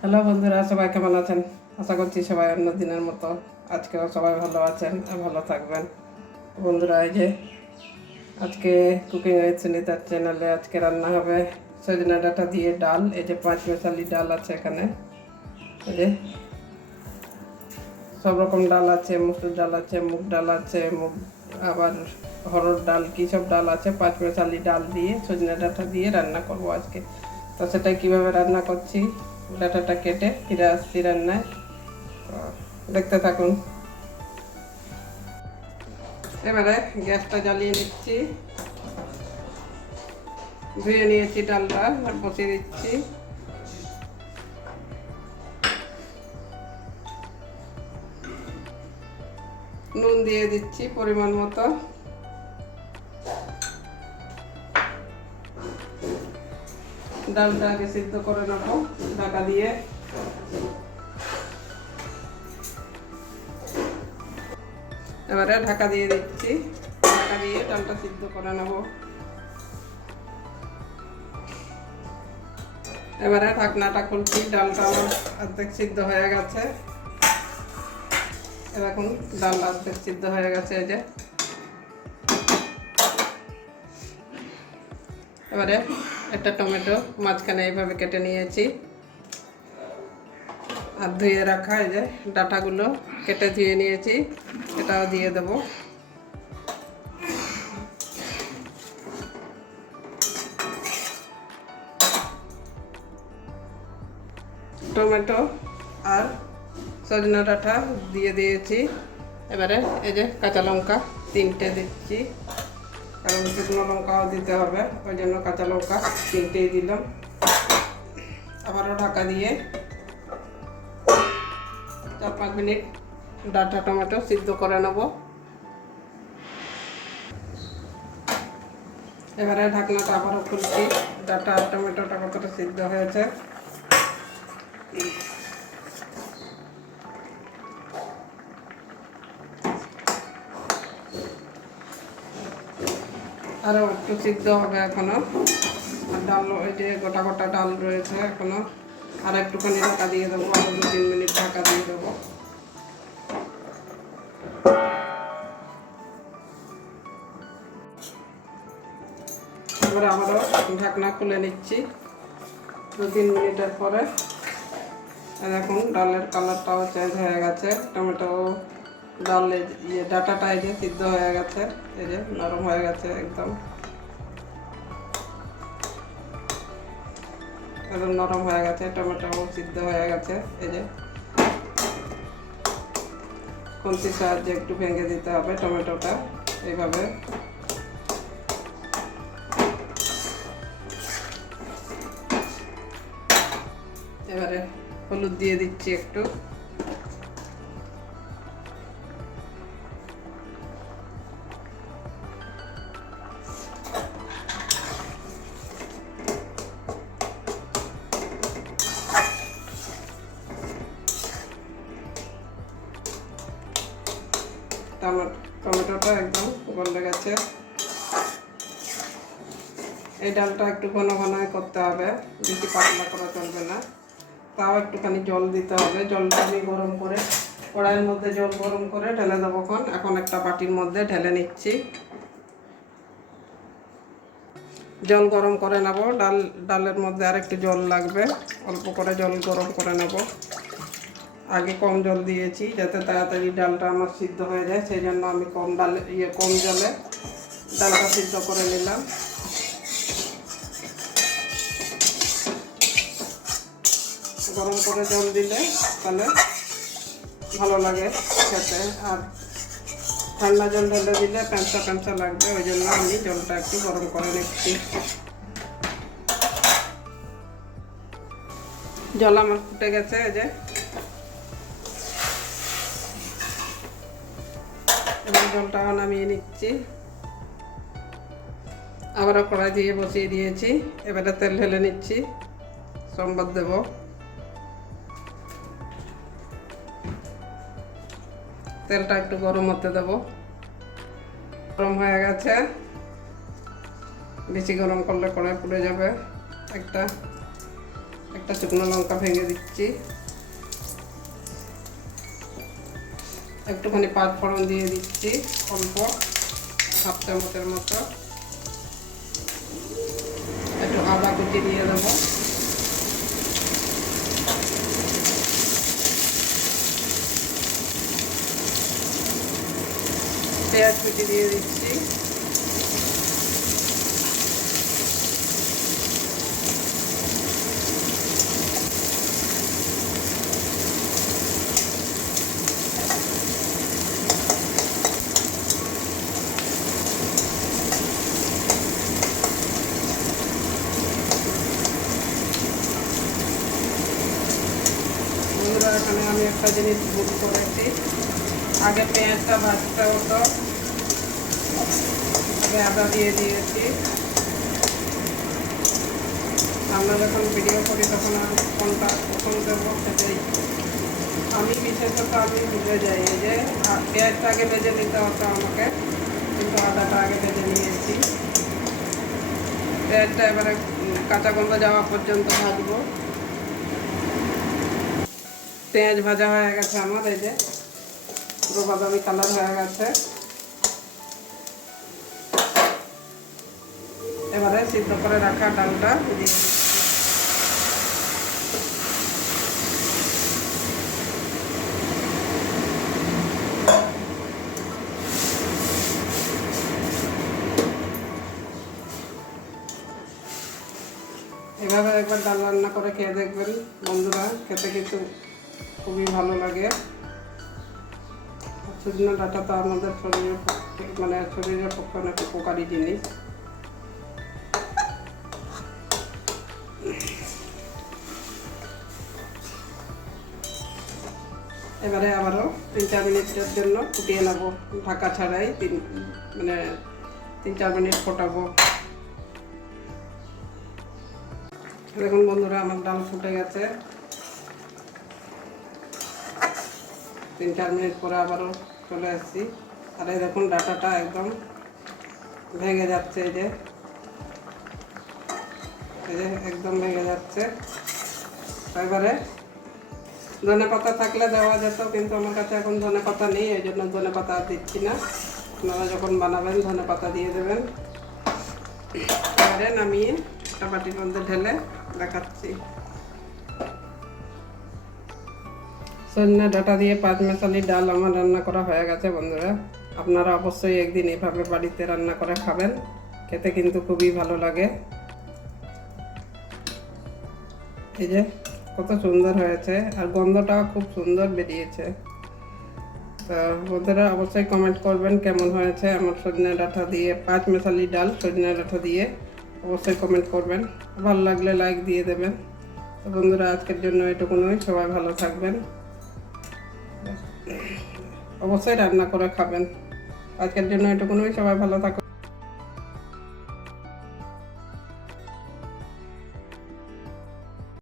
Hello বন্ধুরা, সবাই কেমন আছেন? আশা করছি সবাই অন্য দিনের মতো। আজকেও সবাই ভালো আছেন আর ভালো থাকবেন। বন্ধুরা, এই যে আজকে কুকিং উইথ সুনিতার চ্যানেলে আজকে রান্না হবে সজনা ডাঁটা দিয়ে ডাল। এই যে পাঁচ মেশালি ডাল আছে এখানে। এই যে সব রকম ডাল আছে, মুসুর ডাল আছে, মুগ ডাল আছে, মুগ, আবার হরড় ডাল, কী সব ডাল আছে, পাঁচ মেশালি ডাল দিয়ে সজনে ডাঁটা দিয়ে রান্না করব আজকে। তো সেটা কীভাবে রান্না করছি? ডাঁটাটা কেটে ফিরে আসছি রান্নায় দেখতে থাকুন। এবারে গ্যাসটা জ্বালিয়ে নিচ্ছি। ধুয়ে নিয়েছি ডালটা, আর বসিয়ে দিচ্ছি। নুন দিয়ে দিচ্ছি পরিমাণ মতো। ডালটা আগে সিদ্ধ করে নেব ঢাকা দিয়ে। এবারে ঢাকা দিয়ে দিচ্ছি। ঢাকা দিয়ে ডালটা সিদ্ধ করে নেব এবারে ঢাকনাটা খুলছি, ডালটা আমার অর্ধেক সিদ্ধ হয়ে গেছে। এরকম ডাল অর্ধেক সিদ্ধ হয়ে গেছে, এই যে। এবারে একটা টমেটো মাঝখানে এইভাবে কেটে নিয়েছি। আর ধুয়ে রাখা, এই যে ডাটাগুলো কেটে ধুয়ে নিয়েছি, এটাও দিয়ে দেবো। টমেটো আর সজনা ডাঁটা দিয়ে দিয়েছি। এবারে এই যে কাঁচা লঙ্কা তিনটে দিচ্ছি। কারণ শুকনো লঙ্কাও দিতে হবে, ওই জন্য কাঁচা লঙ্কা তিনটেই দিলাম। আবারও ঢাকা দিয়ে চার পাঁচ মিনিট ডাটা টমেটো সিদ্ধ করে নেব। এবারে ঢাকনাটা আবারও খুলছি, ডাটা টমেটোটা কতটা সিদ্ধ হয়েছে। আরও একটু সিদ্ধ হবে এখনও। আর ডাল ওই যে গোটা গোটা ডাল রয়েছে এখনও। আর একটুখানি ঢাকা দিয়ে দেবো আরও দু তিন মিনিট ঢাকা দিয়ে দেবো। এবার আবারও ঢাকনা খুলে নিচ্ছি। দু তিন মিনিটের পরে দেখুন ডালের কালারটাও চেঞ্জ হয়ে গেছে, টমেটো ডালের ইয়ে ডাটাটা এই যে সিদ্ধ হয়ে গেছে, এই যে নরম হয়ে গেছে একদম। একদম নরম হয়ে গেছে টমেটো সিদ্ধ হয়ে গেছে, এই যে। কঞ্চির সাহায্যে একটু ভেঙে দিতে হবে টমেটোটা, এইভাবে। এবারে হলুদ দিয়ে দিচ্ছি একটু। টমেটোটা একদম গলে গেছে এই ডালটা একটু ঘন ঘন করতে হবে, বেশি পাতলা করা চলবে না। তাও একটুখানি জল দিতে হবে। জলটা আমি গরম করে কড়াইয়ের মধ্যে জল গরম করে ঢেলে দেবো এখন। এখন একটা বাটির মধ্যে ঢেলে নিচ্ছি। জল গরম করে নেব। ডাল, ডালের মধ্যে আর একটু জল লাগবে। অল্প করে জল গরম করে নেব। আগে কম জল দিয়েছি যাতে তাড়াতাড়ি ডালটা আমার সিদ্ধ হয়ে যায়, সেই জন্য আমি কম ডালে ইয়ে কম জলে ডালটা সিদ্ধ করে নিলাম। গরম করে জল দিলে তাহলে ভালো লাগে খেতে, আর ঠান্ডা জল ঢেলে দিলে প্যাঁচা প্যাঁচা লাগবে, ওই জন্য আমি জলটা একটু গরম করে নিচ্ছি। জল আমার ফুটে গেছে, এই যে এবার জলটাও নামিয়ে নিচ্ছি। আবারও কড়াই দিয়ে বসিয়ে দিয়েছি। এবারে তেল ঢেলে নিচ্ছি। সম্বাদ দেবো। তেলটা একটু গরম হতে দেবো। গরম হয়ে গেছে। বেশি গরম করলে কড়াই পুড়ে যাবে। একটা একটা শুকনো লঙ্কা ভেঙে দিচ্ছি। একটুখানি পাঁচ ফোড়ন দিয়ে দিচ্ছি, অল্প, হাফ চামচের মতো। একটু আদা কুচি দিয়ে দেবো। পেঁয়াজ কুচি দিয়ে দিচ্ছি বন্ধুরা এখানে আমি একটা জিনিস ভুল করেছি আগে পেঁয়াজটা ভাজতে হতো। আদা দিয়ে দিয়েছি। আমরা যখন ভিডিও করি তখন আর কোনটা কখন দেবো সেটাই আমি বিশেষত আমি ভুলে যাই। যে পেঁয়াজটা আগে ভেজে নিতে হতো আমাকে, কিন্তু আদাটা আগে ভেজে নিয়েছি। পেঁয়াজটা এবারে কাঁচা গন্ধ যাওয়া পর্যন্ত ভাজবো। পেঁয়াজ ভাজা হয়ে গেছে আমার, এই যে পুরো বাদামি কালার হয়ে গেছে। এবারে সিদ্ধ করে রাখা ডালটা এভাবে একবার ডাল রান্না করে খেয়ে দেখবেন বন্ধুরা, খেতে কিন্তু খুবই ভালো লাগে। সজনে ডাঁটা তো আমাদের শরীরের মানে শরীরের পক্ষে অনেক উপকারী জিনিস। এবারে আবারও তিন চার মিনিটের জন্য ফুটিয়ে নেব। ঢাকা ছাড়াই তিন মানে তিন চার মিনিট ফোটাবো। দেখুন বন্ধুরা, আমার ডাল ফুটে গেছে। তিন চার মিনিট পরে আবারও চলে আসছি। আর এই দেখুন ডাটাটা একদম ভেঙে যাচ্ছে এই যে। এই যে একদম ভেঙে যাচ্ছে। এবারে ধনে পাতা থাকলে দেওয়া যেত, কিন্তু আমার কাছে এখন ধনে পাতা নেই, এই জন্য ধনে পাতা দিচ্ছি না। আপনারা যখন বানাবেন ধনে পাতা দিয়ে দেবেন। এবারে নামিয়ে একটা বাটির মধ্যে ঢেলে দেখাচ্ছি। সজনা ডাটা দিয়ে পাঁচ মেশালি ডাল আমার রান্না করা হয়ে গেছে, বন্ধুরা। আপনারা অবশ্যই একদিন এভাবে বাড়িতে রান্না করে খাবেন। খেতে কিন্তু খুবই ভালো লাগে। এই যে, কত সুন্দর হয়েছে আর গন্ধটাও খুব সুন্দর বেরিয়েছে। তো বন্ধুরা, অবশ্যই কমেন্ট করবেন কেমন হয়েছে আমার সজনে ডাঁটা দিয়ে পাঁচ মেশালি ডাল সজনে ডাঁটা দিয়ে। অবশ্যই কমেন্ট করবেন। ভালো লাগলে লাইক দিয়ে দেবেন। তো বন্ধুরা, আজকের জন্য এটুকুনই। সবাই ভালো থাকবেন। অবশ্যই রান্না করে খাবেন। আজকের জন্য এটুকুনই। সবাই ভালো থাকুন।